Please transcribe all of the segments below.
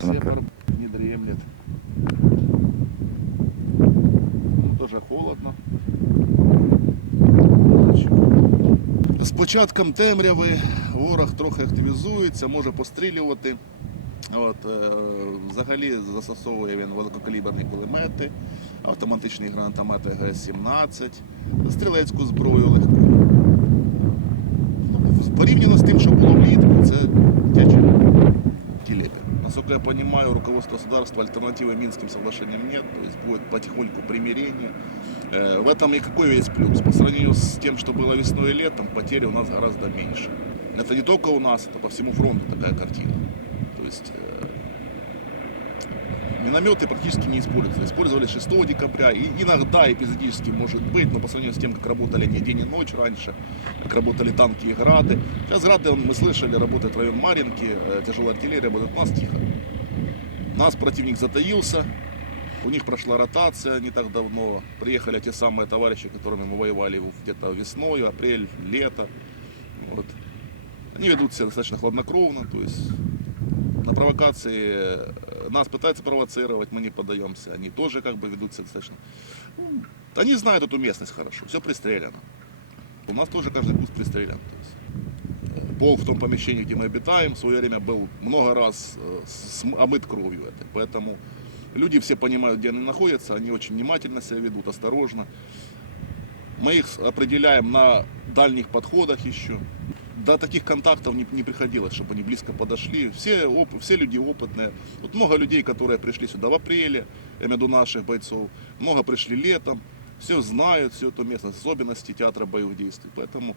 Днепр не дремлет. Ну, Тоже холодно. З початком темряви ворог трохи активізується, може пострілювати. От, е, взагалі застосовує він великокаліберні кулемети, автоматичні гранатомети Г-17, стрілецьку зброю легку. Насколько я понимаю, руководство государства альтернативы Минским соглашениям нет, то есть будет потихоньку примирение. Э, В этом и какой есть плюс? По сравнению с тем, что было весной и летом, потери у нас гораздо меньше. Это не только у нас, это по всему фронту такая картина. То есть э, минометы практически не используются. Использовали 6 декабря, и иногда эпизодически может быть, но по сравнению с тем, как работали они день и ночь раньше, как работали танки и грады. Сейчас грады, мы слышали, работает район Маринки, э, тяжелая артиллерия работает у нас тихо. Нас противник затаился, у них прошла ротация не так давно. Приехали те самые товарищи, которыми мы воевали где-то весной, апрель, лето. Вот. Они ведут себя достаточно хладнокровно, то есть на провокации э, нас пытаются провоцировать, мы не поддаемся. Они тоже как бы ведут себя достаточно. ну, Они знают эту местность хорошо, все пристрелено. У нас тоже каждый куст пристрелян. То есть, пол в том помещении, где мы обитаем, в свое время был много раз э, омыт кровью этой. Поэтому люди все понимают, где они находятся, они очень внимательно себя ведут, осторожно. Мы их определяем на дальних подходах еще. До таких контактов не, не приходилось, чтобы они близко подошли. Все, оп- все люди опытные. Тут много людей, которые пришли сюда в апреле, я имею в виду наших бойцов. Много пришли летом. Все знают, всю эту местность, особенности театра боевых действий. Поэтому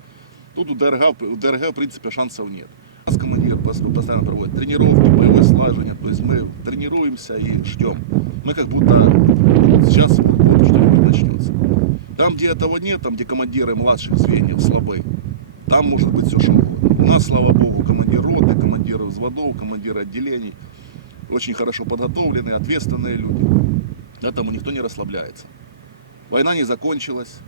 тут у ДРГ, у ДРГ в принципе шансов нет. У нас командир пос- постоянно проводит тренировки, боевое слаживание. То есть мы тренируемся и ждем. Мы как будто сейчас вот что-нибудь начнется. Там, где этого нет, там, где командиры младших звеньев слабые, там может быть все что угодно. У нас, слава богу, командир роты, командиры взводов, командиры отделений очень хорошо подготовленные, ответственные люди. Поэтому никто не расслабляется. Война не закончилась.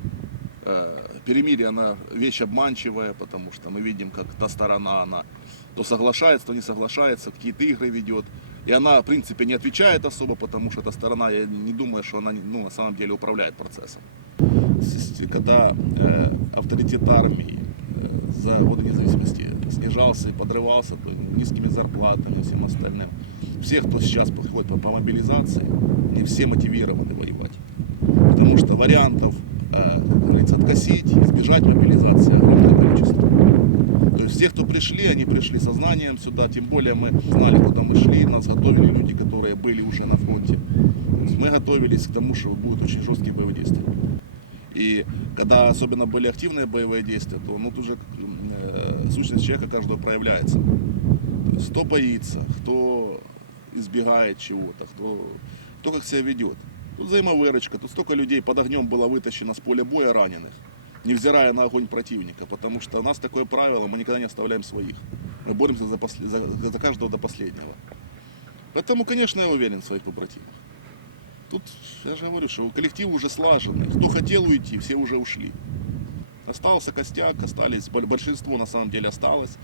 Э, Перемирие, она вещь обманчивая, потому что мы видим, как та сторона, она то соглашается, то не соглашается, какие-то игры ведет. И она, в принципе, не отвечает особо, потому что эта сторона, я не думаю, что она ну, на самом деле управляет процессом. Когда э, авторитет армии э, за годы независимости снижался и подрывался то низкими зарплатами и всем остальным. Все, кто сейчас подходит по, по мобилизации, они все мотивированы воевать. Потому что вариантов, э, откосить, избежать мобилизации огромное количество. То есть все, кто пришли, они пришли сознанием сюда, тем более мы знали, куда мы шли, нас готовили люди, которые были уже на фронте. Мы готовились к тому, что будут очень жесткие боевые действия. И когда особенно были активные боевые действия, то ну, тут же э, сущность человека каждого проявляется. То есть кто боится, кто избегает чего-то, кто, кто как себя ведет. Тут взаимовыручка, тут столько людей под огнем было вытащено с поля боя раненых, невзирая на огонь противника, потому что у нас такое правило, мы никогда не оставляем своих. Мы боремся за, после- за- за каждого до последнего. Поэтому, конечно, я уверен в своих побратимах. Тут, я же говорю, что коллектив уже слаженный. Кто хотел уйти, все уже ушли. Остался костяк, остались, бо- большинство на самом деле осталось.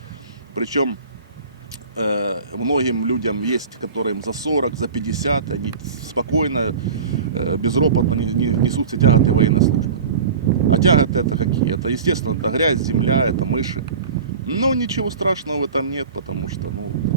Причем э, многим людям есть, которым за 40, за 50, они спокойно, э, безропотно не- не- несут все тяготы военной службы. А тяготы это какие? Это, естественно, это грязь, земля, это мыши. Но ничего страшного в этом нет, потому что ну,